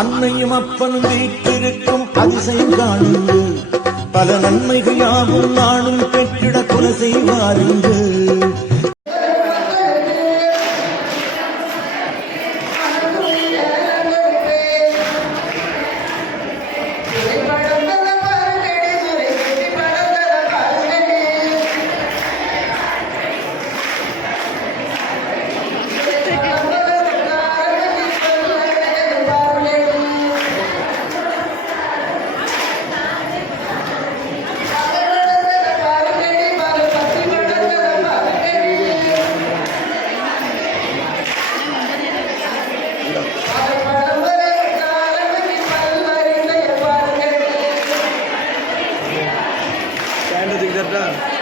அன்னையும் அப்பனும் வீட்டிருக்கும் அதிசயம் காணுங்கள் பல நன்மைகள் யாவும் நானும் பெற்றிட கொலை செய்வாருங்கள் ల్యాండ్ దిగుదట